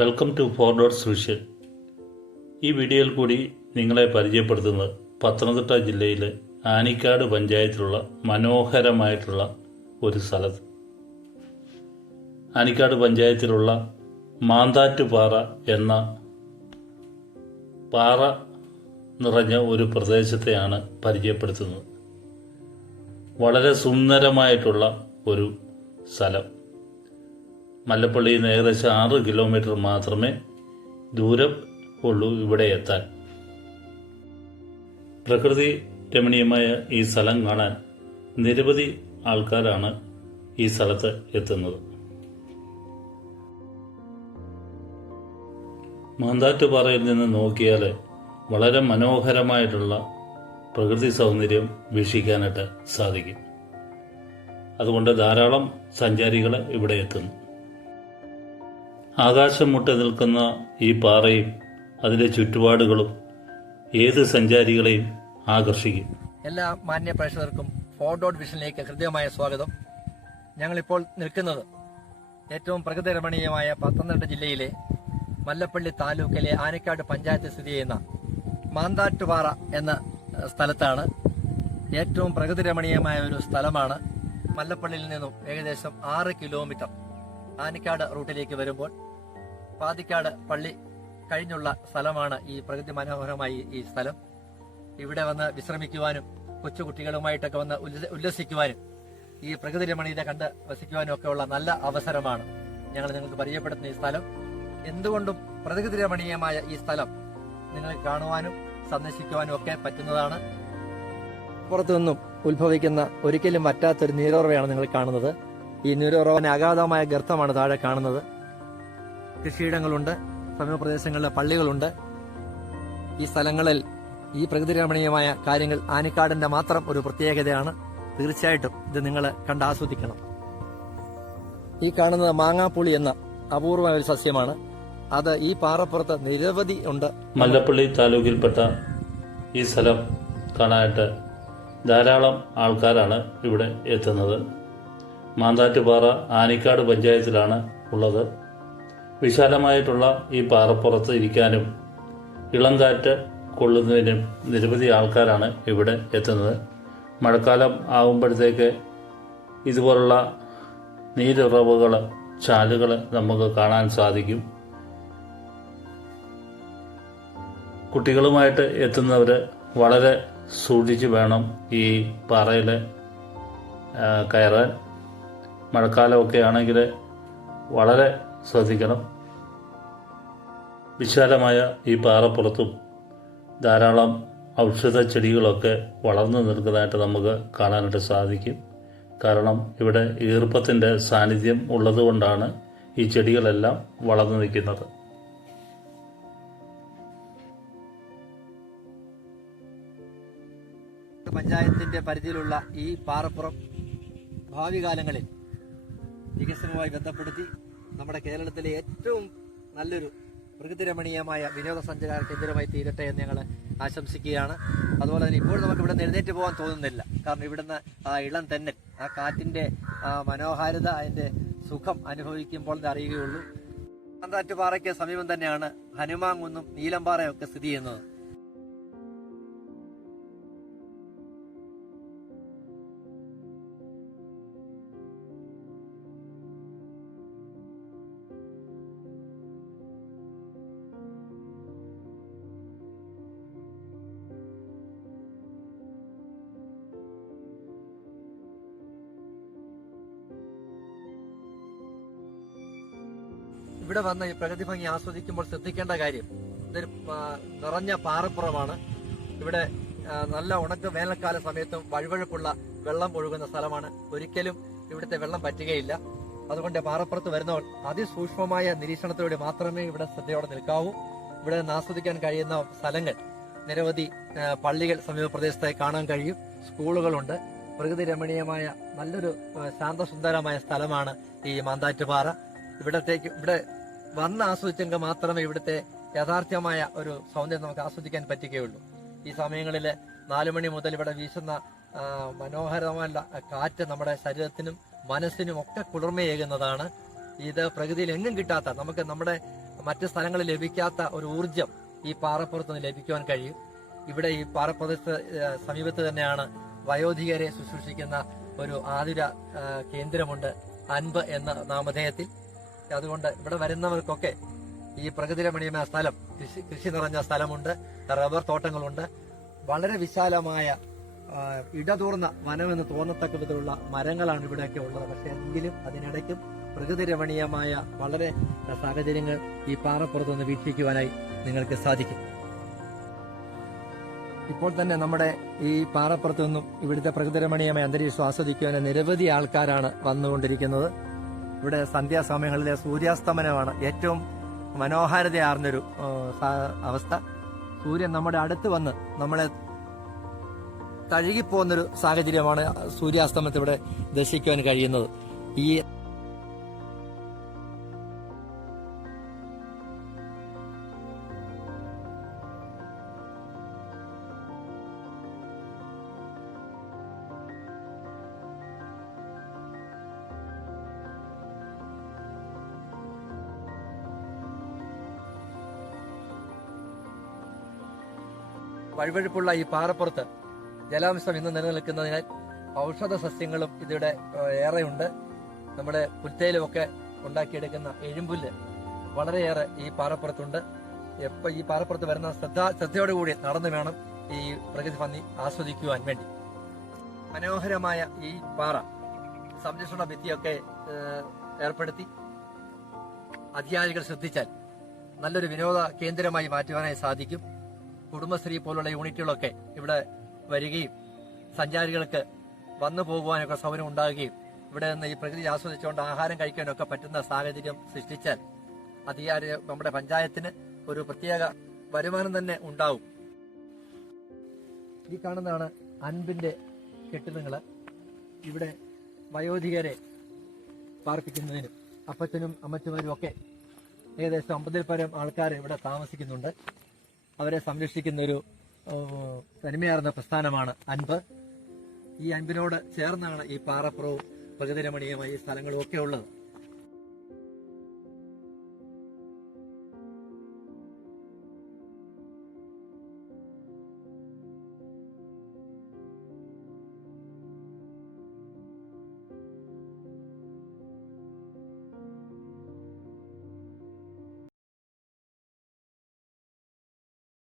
Welcome to four dots vision. ഈ വീഡിയോയിൽ കൂടി നിങ്ങളെ പരിചയപ്പെടുത്തുന്നത് പത്തനംതിട്ട ജില്ലയിലെ ആനിക്കാട് പഞ്ചായത്തിലുള്ള മനോഹരമായിട്ടുള്ള ഒരു സ്ഥലത്ത്. ആനിക്കാട് പഞ്ചായത്തിലുള്ള മാന്താറ്റുപാറ എന്ന പാറ നിറഞ്ഞ ഒരു പ്രദേശത്തെയാണ് പരിചയപ്പെടുത്തുന്നത്. വളരെ സുന്ദരമായിട്ടുള്ള ഒരു സ്ഥലം. മല്ലപ്പള്ളിയിൽ നിന്ന് ഏകദേശം 6 കിലോമീറ്റർ മാത്രമേ ദൂരം ഉള്ളൂ ഇവിടെ എത്താൻ. പ്രകൃതി രമണീയമായ ഈ സ്ഥലം കാണാൻ നിരവധി ആൾക്കാരാണ് ഈ സ്ഥലത്ത് എത്തുന്നത്. മാന്താറ്റുപാറയിൽ നിന്ന് നോക്കിയാൽ വളരെ മനോഹരമായിട്ടുള്ള പ്രകൃതി സൗന്ദര്യം വീക്ഷിക്കാനായിട്ട് സാധിക്കും. അതുകൊണ്ട് ധാരാളം സഞ്ചാരികൾ ഇവിടെ എത്തുന്നു. ആകാശം മുട്ടി നിൽക്കുന്ന ഈ പാറയും അതിൻ്റെ ചുറ്റുപാടുകളും ഏത് സഞ്ചാരികളെയും ആകർഷിക്കും. എല്ലാ മാന്യ പ്രേക്ഷകർക്കും ഫോർ ഡോട്ട് വിഷനിലേക്ക് ഹൃദ്യമായ സ്വാഗതം. ഞങ്ങളിപ്പോൾ നിൽക്കുന്നത് ഏറ്റവും പ്രകൃതി രമണീയമായ പത്തനംതിട്ട ജില്ലയിലെ മല്ലപ്പള്ളി താലൂക്കിലെ ആനിക്കാട് പഞ്ചായത്ത് സ്ഥിതി ചെയ്യുന്ന മാന്താറ്റുപാറ എന്ന സ്ഥലത്താണ്. ഏറ്റവും പ്രകൃതി രമണീയമായ ഒരു സ്ഥലമാണ്. മല്ലപ്പള്ളിയിൽ നിന്നും ഏകദേശം 6 കിലോമീറ്റർ ആനിക്കാട് റൂട്ടിലേക്ക് വരുമ്പോൾ പാതിക്കാട് പള്ളി കഴിഞ്ഞുള്ള സ്ഥലമാണ് ഈ പ്രകൃതി മനോഹരമായി ഈ സ്ഥലം. ഇവിടെ വന്ന് വിശ്രമിക്കുവാനും കൊച്ചുകുട്ടികളുമായിട്ടൊക്കെ വന്ന് ഉല്ലസിക്കുവാനും ഈ പ്രകൃതി രമണീയത കണ്ട് വസിക്കുവാനും ഒക്കെ ഉള്ള നല്ല അവസരമാണ് ഞങ്ങൾ നിങ്ങൾക്ക് പരിചയപ്പെടുത്തുന്ന ഈ സ്ഥലം. എന്തുകൊണ്ടും പ്രകൃതി രമണീയമായ ഈ സ്ഥലം നിങ്ങൾക്ക് കാണുവാനും സന്ദർശിക്കുവാനും ഒക്കെ പറ്റുന്നതാണ്. പുറത്തുനിന്നും ഉത്ഭവിക്കുന്ന ഒരിക്കലും പറ്റാത്തൊരു നീരുറവയാണ് നിങ്ങൾ കാണുന്നത്. ഈ നീരുറവിന് അഗാധമായ ഗർത്തമാണ് താഴെ കാണുന്നത്. കൃഷിയിടങ്ങളുണ്ട്, സമീപ പ്രദേശങ്ങളിലെ പള്ളികളുണ്ട്. ഈ സ്ഥലങ്ങളിൽ ഈ പ്രകൃതി രമണീയമായ കാര്യങ്ങൾ ആനിക്കാടിന്റെ മാത്രം ഒരു പ്രത്യേകതയാണ്. തീർച്ചയായിട്ടും ഇത് നിങ്ങൾ കണ്ടാസ്വദിക്കണം. ഈ കാണുന്നത് മാങ്ങാപ്പുളി എന്ന അപൂർവമായ ഒരു സസ്യമാണ്. അത് ഈ പാറപ്പുറത്ത് നിരവധി ഉണ്ട്. മല്ലപ്പള്ളി താലൂക്കിൽപ്പെട്ട ഈ സ്ഥലം കാണാനായിട്ട് ധാരാളം ആൾക്കാരാണ് ഇവിടെ എത്തുന്നത്. മാന്താറ്റുപാറ ആനിക്കാട് പഞ്ചായത്തിലാണ് ഉള്ളത്. വിശാലമായിട്ടുള്ള ഈ പാറപ്പുറത്ത് ഇരിക്കാനും ഇളം കാറ്റ് കൊള്ളുന്നതിനും നിരവധി ആൾക്കാരാണ് ഇവിടെ എത്തുന്നത്. മഴക്കാലം ആകുമ്പോഴത്തേക്ക് ഇതുപോലുള്ള നീരുറവുകൾ, ചാലുകൾ നമുക്ക് കാണാൻ സാധിക്കും. കുട്ടികളുമായിട്ട് എത്തുന്നവർ വളരെ സൂക്ഷിച്ച് വേണം ഈ പാറയിൽ കയറാൻ. മഴക്കാലമൊക്കെ ആണെങ്കിൽ വളരെ ശ്രദ്ധിക്കണം. വിശാലമായ ഈ പാറപ്പുറത്തും ധാരാളം ഔഷധ ചെടികളൊക്കെ വളർന്നു നിൽക്കുന്നതായിട്ട് നമുക്ക് കാണാനായിട്ട് സാധിക്കും. കാരണം ഇവിടെ ഈർപ്പത്തിൻ്റെ സാന്നിധ്യം ഉള്ളതുകൊണ്ടാണ് ഈ ചെടികളെല്ലാം വളർന്നു നിൽക്കുന്നത്. പഞ്ചായത്തിന്റെ പരിധിയിലുള്ള ഈ പാറപ്പുറം ഭാവി കാലങ്ങളിൽ വികസനവുമായി ബന്ധപ്പെടുത്തി നമ്മുടെ കേരളത്തിലെ ഏറ്റവും നല്ലൊരു പ്രകൃതി രമണീയമായ വിനോദസഞ്ചാര കേന്ദ്രമായി തീരട്ടെ എന്ന് ഞങ്ങൾ ആശംസിക്കുകയാണ്. അതുപോലെ തന്നെ ഇപ്പോൾ നമുക്ക് ഇവിടെ എഴുന്നേറ്റ് പോകാൻ തോന്നുന്നില്ല. കാരണം ഇവിടുന്ന് ആ ഇളം തെന്നൽ, ആ കാറ്റിന്റെ മനോഹാരിത, അതിന്റെ സുഖം അനുഭവിക്കുമ്പോൾ അറിയുകയുള്ളൂ. മാന്താറ്റുപാറയ്ക്ക് സമീപം തന്നെയാണ് ഹനുമാൻകുന്നും നീലംപാറയൊക്കെ സ്ഥിതി ചെയ്യുന്നത്. ഇവിടെ വന്ന് ഈ പ്രകൃതി ഭംഗി ആസ്വദിക്കുമ്പോൾ ശ്രദ്ധിക്കേണ്ട കാര്യം, ഇതൊരു നിറഞ്ഞ പാറപ്പുറമാണ്. ഇവിടെ നല്ല ഉണക്ക് വേനൽക്കാല സമയത്തും വഴുവഴുപ്പുള്ള വെള്ളം ഒഴുകുന്ന സ്ഥലമാണ്. ഒരിക്കലും ഇവിടുത്തെ വെള്ളം പറ്റുകയില്ല. അതുകൊണ്ട് പാറപ്പുറത്ത് വരുന്നവർ അതിസൂക്ഷ്മമായ നിരീക്ഷണത്തോടെ മാത്രമേ ഇവിടെ ശ്രദ്ധയോടെ നിൽക്കാവൂ. ഇവിടെ നിന്ന് ആസ്വദിക്കാൻ കഴിയുന്ന സ്ഥലങ്ങൾ നിരവധി പള്ളികൾ സമീപ പ്രദേശത്തായി കാണാൻ കഴിയും. സ്കൂളുകളുണ്ട്. പ്രകൃതി രമണീയമായ നല്ലൊരു ശാന്തസുന്ദരമായ സ്ഥലമാണ് ഈ മാന്താറ്റുപാറ. ഇവിടെ വന്ന് ആസ്വദിച്ചെങ്കിൽ മാത്രമേ ഇവിടുത്തെ യഥാർത്ഥമായ ഒരു സൗന്ദര്യം നമുക്ക് ആസ്വദിക്കാൻ പറ്റുകയുള്ളൂ. ഈ സമയങ്ങളിൽ 4 മണി മുതൽ ഇവിടെ വീശുന്ന മനോഹരമായ കാറ്റ് നമ്മുടെ ശരീരത്തിനും മനസ്സിനും ഒക്കെ കുളിർമയേകുന്നതാണ്. ഇത് പ്രകൃതിയിൽ എങ്ങും കിട്ടാത്ത, നമുക്ക് നമ്മുടെ മറ്റ് സ്ഥലങ്ങളിൽ ലഭിക്കാത്ത ഒരു ഊർജം ഈ പാറപ്പുറത്ത് നിന്ന് ലഭിക്കുവാൻ കഴിയും. ഇവിടെ ഈ പാറപ്പുറത്ത് സമീപത്ത് തന്നെയാണ് വയോധികരെ ശുശ്രൂഷിക്കുന്ന ഒരു ആതുര കേന്ദ്രമുണ്ട്, അൻപ് എന്ന നാമധേയത്തിൽ. അതുകൊണ്ട് ഇവിടെ വരുന്നവർക്കൊക്കെ ഈ പ്രകൃതി രമണീയമായ സ്ഥലം, കൃഷി നിറഞ്ഞ സ്ഥലമുണ്ട്, റബ്ബർ തോട്ടങ്ങളുണ്ട്, വളരെ വിശാലമായ ഇടതൂർന്ന വനമെന്ന് തോന്നത്തക്ക വിധമുള്ള മരങ്ങളാണ് ഇവിടെയൊക്കെ ഉള്ളത്. പക്ഷെ എങ്കിലും അതിനിടയ്ക്കും പ്രകൃതി രമണീയമായ വളരെ സാഹചര്യങ്ങൾ ഈ പാറപ്പുറത്തുനിന്ന് വീക്ഷിക്കുവാനായി നിങ്ങൾക്ക് സാധിക്കും. ഇപ്പോൾ തന്നെ നമ്മുടെ ഈ പാറപ്പുറത്തു നിന്നും ഇവിടുത്തെ പ്രകൃതിരമണീയമായ അന്തരീക്ഷം ആസ്വദിക്കുവാൻ നിരവധി ആൾക്കാരാണ് വന്നുകൊണ്ടിരിക്കുന്നത്. ഇവിടെ സന്ധ്യാസമയങ്ങളിലെ സൂര്യാസ്തമനമാണ് ഏറ്റവും മനോഹാരിതയാർന്നൊരു അവസ്ഥ. സൂര്യൻ നമ്മുടെ അടുത്ത് വന്ന് നമ്മളെ തഴുകിപ്പോകുന്നൊരു സാഹചര്യമാണ് സൂര്യാസ്തമനത്തിൽ ഇവിടെ ദർശിക്കുവാൻ കഴിയുന്നത്. ഈ വഴുവഴുപ്പുള്ള ഈ പാറപ്പുറത്ത് ജലാംശം ഇന്ന് നിലനിൽക്കുന്നതിനാൽ ഔഷധ സസ്യങ്ങളും ഇതിവിടെ ഏറെയുണ്ട്. നമ്മുടെ പുൽത്തയിലുമൊക്കെ ഉണ്ടാക്കിയെടുക്കുന്ന എഴുമ്പുല്ല് വളരെയേറെ ഈ പാറപ്പുറത്തുണ്ട്. ഈ പാറപ്പുറത്ത് വരുന്ന ശ്രദ്ധയോടുകൂടി നടന്നു വേണം ഈ പ്രകൃതി ഭംഗി ആസ്വദിക്കുവാൻ വേണ്ടി. മനോഹരമായ ഈ പാറ സംരക്ഷണ ഭിത്തിയൊക്കെ ഏർപ്പെടുത്തി അധികാരികൾ ശ്രദ്ധിച്ചാൽ നല്ലൊരു വിനോദ കേന്ദ്രമായി മാറ്റുവാനായി സാധിക്കും. കുടുംബശ്രീ പോലുള്ള യൂണിറ്റുകളൊക്കെ ഇവിടെ വരികയും സഞ്ചാരികൾക്ക് വന്നു പോകുവാനൊക്കെ സൗകര്യം ഉണ്ടാകുകയും ഇവിടെ നിന്ന് ഈ പ്രകൃതി ആസ്വദിച്ചുകൊണ്ട് ആഹാരം കഴിക്കാനൊക്കെ പറ്റുന്ന സാഹചര്യം സൃഷ്ടിച്ചാൽ നമ്മുടെ പഞ്ചായത്തിന് ഒരു പ്രത്യേക വരുമാനം തന്നെ ഉണ്ടാവും. ഈ കാണുന്നതാണ് അൻപിന്റെ കെട്ടിടങ്ങള്. ഇവിടെ വയോധികരെ പാർപ്പിക്കുന്നതിനും അപ്പച്ചനും അമ്മച്ചുമാരും ഒക്കെ ഏകദേശം 50-ൽ പരം ആൾക്കാർ ഇവിടെ താമസിക്കുന്നുണ്ട്. അവരെ സംരക്ഷിക്കുന്ന ഒരു തനിമയാർന്ന പ്രസ്ഥാനമാണ് അൻപ്. ഈ അൻപിനോട് ചേർന്നാണ് ഈ പാറപ്പുറവും പ്രകൃതി രമണീയമായ ഈ സ്ഥലങ്ങളും ഒക്കെ ഉള്ളത്.